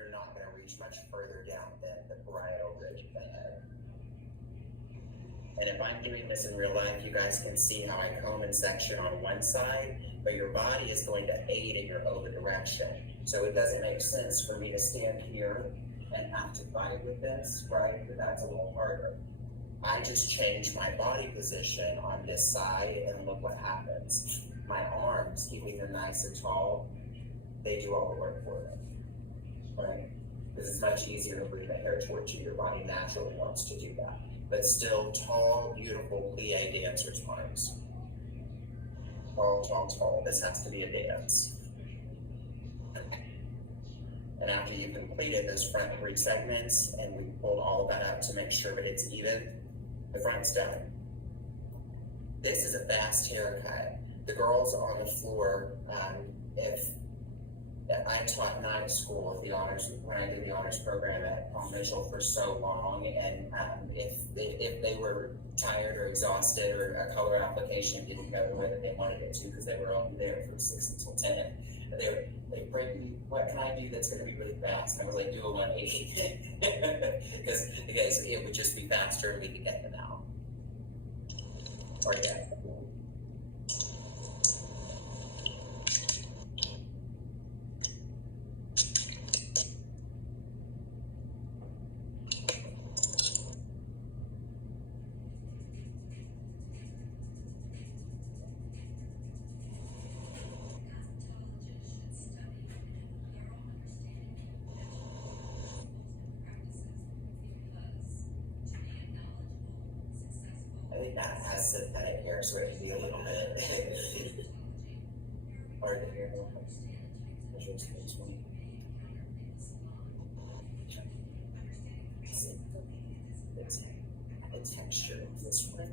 you're not going to reach much further down than the parietal ridge of the head. And if I'm doing this in real life, you guys can see how I comb and section on one side, but your body is going to aid in your over direction. So it doesn't make sense for me to stand here and have to fight with this, right? But that's a little harder. I just change my body position on this side and look what happens. My arms, keeping them nice and tall, they do all the work for them, right? Because it's much easier to bring the hair towards you. Your body naturally wants to do that. But still tall, beautiful plie dancer's arms. Tall, tall, tall. This has to be a dance. And after you've completed those front 3 segments, and we pulled all of that up to make sure that it's even, the front's done. This is a fast haircut. The girls on the floor, if I taught night school at the honors, when I did the honors program at Palm Mitchell for so long, and if they were tired or exhausted or a color application didn't go the way that they wanted it to because they were only there from 6 until 10, they break me, what can I do that's going to be really fast? And I was like, do a 180 because it would just be faster and we could get them out. Or yeah. I think that has synthetic hair, so it can be a little bit hard to hear. The texture of this one,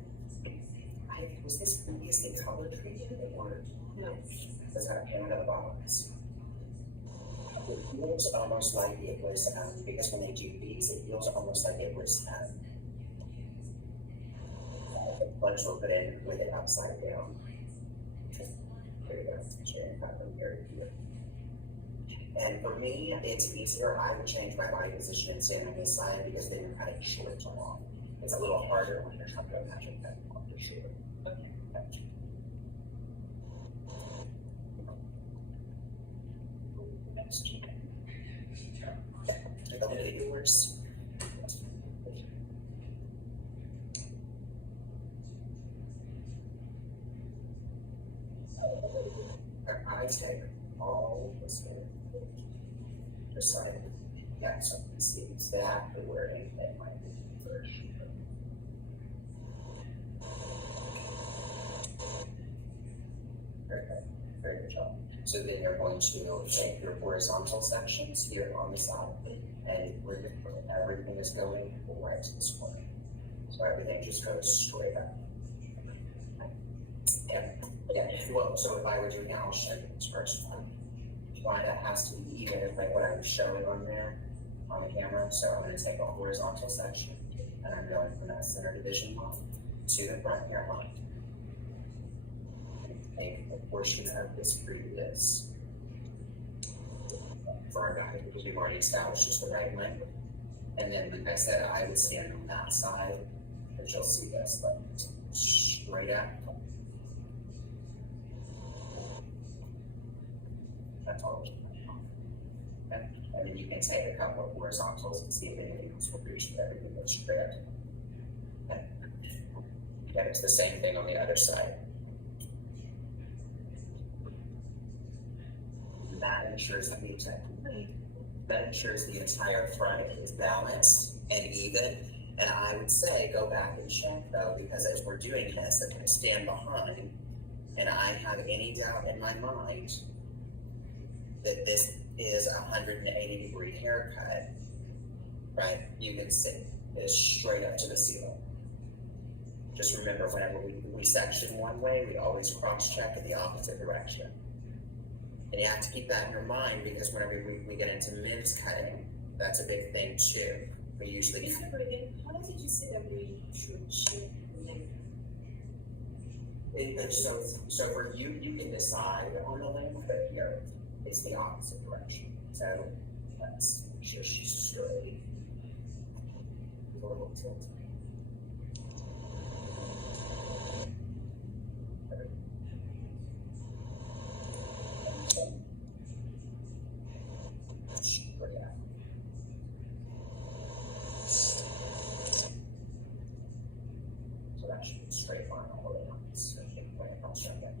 was this previously color treated or no? Does that pan at the bottoms? It feels almost like it was, because when they do these, it feels almost like it was bunch will put in with it upside down. There you go. And for me, it's easier. I would change my body position and stand on this side because then you're cutting short to long. It's a little harder when you're trying to imagine that long to short. Take a look at yours. I take all this just like that, so you can see exactly where anything might be first. Very good job. So then you're going to take your horizontal sections here on the side, and everything is going right to this point. So everything just goes straight up. Yeah, well, so if I were doing, I'll show you this first one. Why that has to be even, like what I was showing on there on the camera. So I'm going to take a horizontal section, and I'm going from that center division line to the front hairline. Take a portion of this previous for our guy because we've already established just the right length. And then, like I said, I would stand on that side, but you'll see this, but straight up. That's all. Okay. And then you can take a couple of horizontals and see if anything else will reach everything that's straight. Okay. And it's the same thing on the other side. That ensures that the entire front is balanced and even. And I would say go back and check though, because as we're doing this, I'm going to stand behind, and I have any doubt in my mind that this is a 180-degree haircut, right? You can see this straight up to the ceiling. Just remember, whenever we section one way, we always cross-check in the opposite direction. And you have to keep that in your mind because whenever we get into men's cutting, that's a big thing too. We usually. How did you say that we should shape the length? So for you, you can decide on the length, but here it's the opposite direction. So let's sure she's straight. A little tilt. So that should be a straight line all the way down. So I think when it comes down there.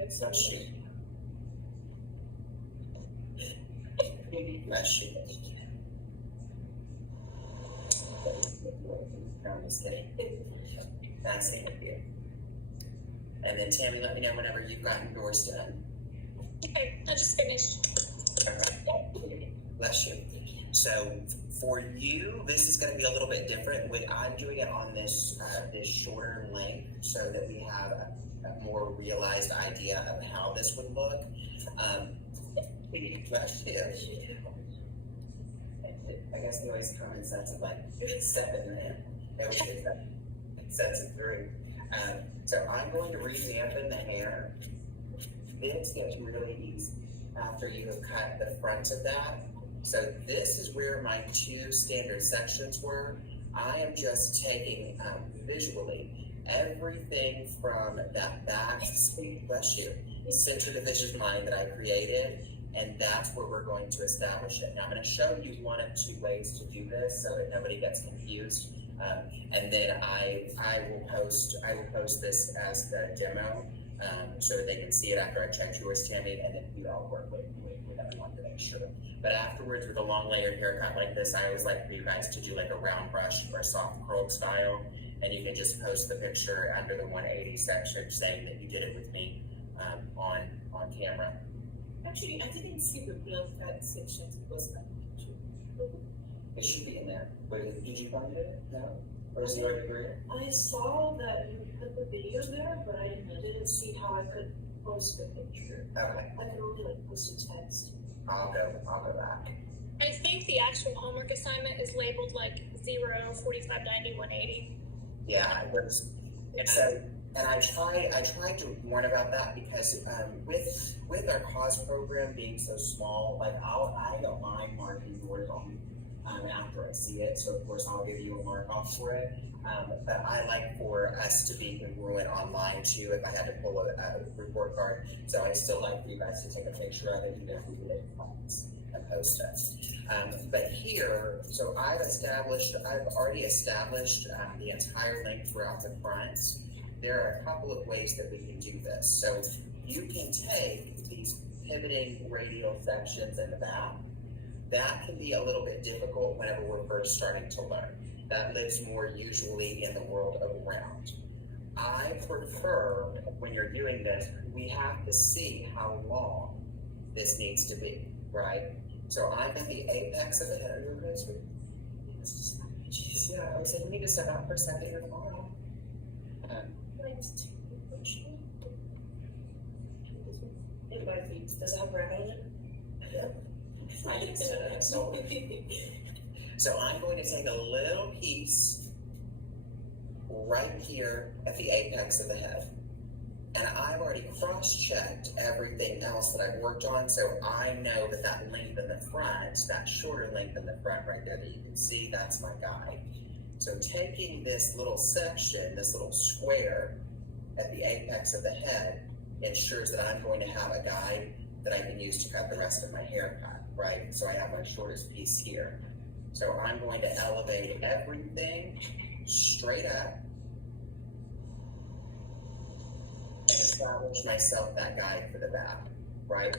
It's not shooting. Not shooting. No, I'm just kidding. That's it. And then Tammy, let me know whenever you've gotten yours done. Okay, I just finished. Okay. Bless you. So for you, this is going to be a little bit different. I'm doing it on this shorter length so that we have a more realized idea of how this would look. Bless you. I guess the always common sense of like 7 there. That was it. Sets it through. So I'm going to re-dampen the hair. This gets really easy after you have cut the front of that. So this is where my 2 standard sections were. I am just taking visually everything from that back, bless you, center division line that I created, and that's where we're going to establish it. Now I'm going to show you 1 of 2 ways to do this so that nobody gets confused. And then I will post this as the demo so that they can see it after I check yours, Tammy, and then I'll work with everyone to make sure. But afterwards, with a long layered haircut like this, I always like for you guys to do like a round brush or soft curl style, and you can just post the picture under the 180 section saying that you did it with me on camera. Actually, I didn't see the real fat section to post that picture. It should be in there. Wait, did you find it? No? Or is it already there? I saw that you put the video there, but I didn't see how I could post the picture. Okay, I could only like post a text. I'll go back. I think the actual homework assignment is labeled like 0, 45, 90, 180. Yeah, it was. So, and I tried to warn about that because with our cause program being so small, like I don't mind marking yours on after I see it. So of course I'll give you a mark off for it. But I like for us to be congruent online too. If I had to pull a report card, so I still like for you guys to take a picture of it, even if we do it and post it. But here, so I've already established the entire length throughout the front. There are a couple of ways that we can do this. So you can take these pivoting radial sections in the back. That can be a little bit difficult whenever we're first starting to learn. That lives more usually in the world of round. I prefer, when you're doing this, we have to see how long this needs to be, right? So I'm at the apex of the head. Yeah, I was like, we need to step out for a second or tomorrow. Does it have red on it? So I'm going to take a little piece right here at the apex of the head. And I've already cross-checked everything else that I've worked on, so I know that that length in the front, that shorter length in the front right there that you can see, that's my guide. So taking this little section, this little square at the apex of the head, ensures that I'm going to have a guide that I can use to cut the rest of my haircut, right? So I have my shortest piece here. So I'm going to elevate everything straight up and establish myself that guide for the back, right?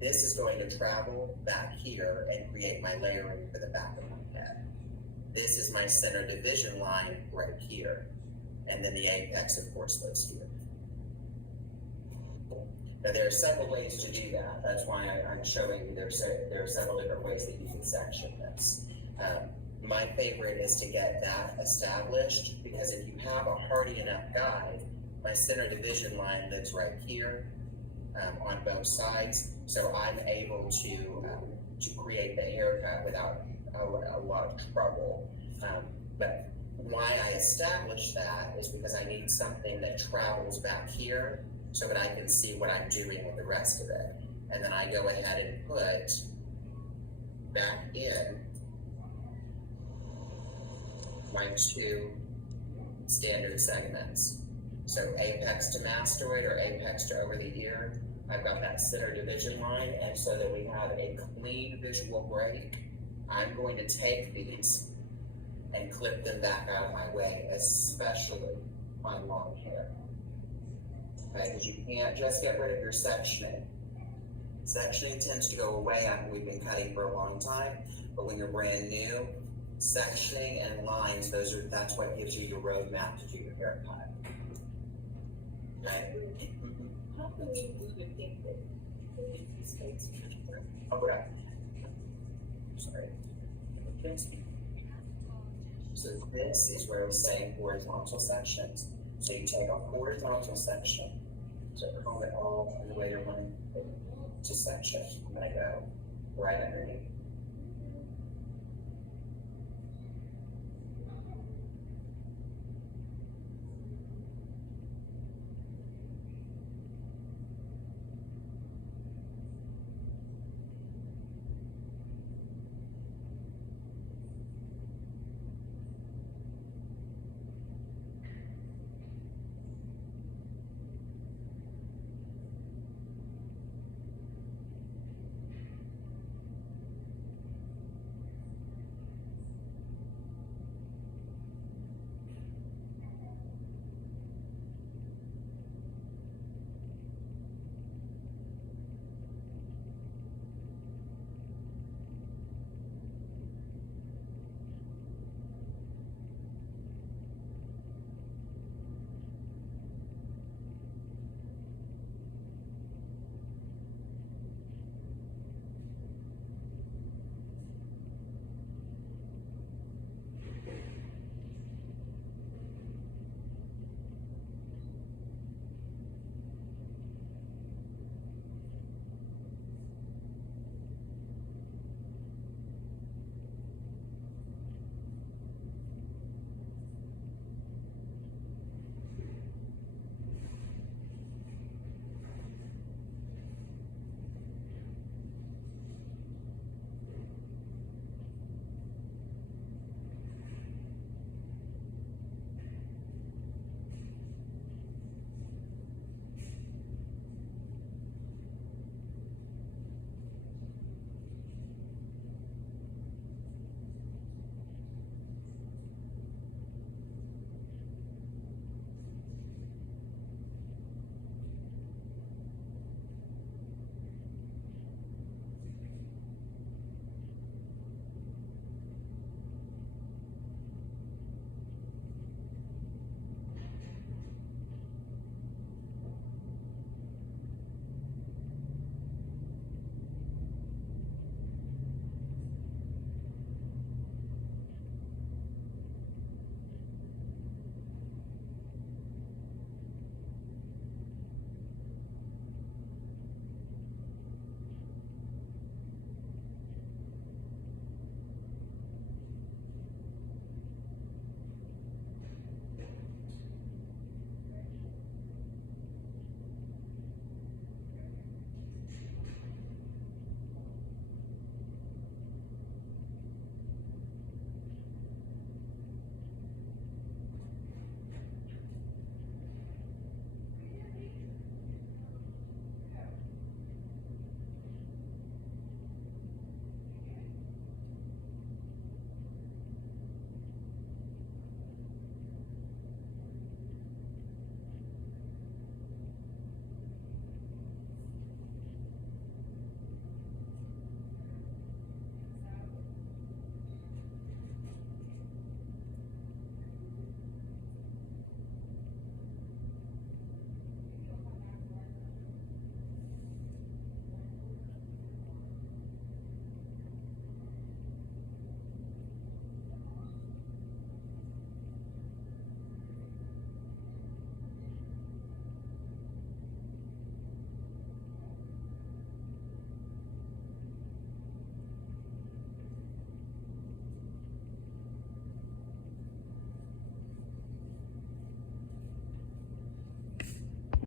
This is going to travel back here and create my layering for the back of my head. This is my center division line right here. And then the apex, of course, lives here. Now, there are several ways to do that. That's why I'm showing you there are several different ways that you can section this. My favorite is to get that established, because if you have a hardy enough guide, my center division line lives right here on both sides, so I'm able to create the haircut without a lot of trouble. But why I established that is because I need something that travels back here so that I can see what I'm doing with the rest of it. And then I go ahead and put back in my 2 standard segments. So apex to mastoid or apex to over the ear, I've got that center division line, and so that we have a clean visual break, I'm going to take these and clip them back out of my way, especially on long hair. Okay, because you can't just get rid of your sectioning. Sectioning tends to go away after we've been cutting for a long time, but when you're brand new, sectioning and lines, that's what gives you your roadmap to do your haircut. Okay? How can we even think that these mistakes? Okay. Sorry. So this is where we're saying horizontal sections. So you take a horizontal section, so comb it all the way around to section. I'm gonna go right underneath.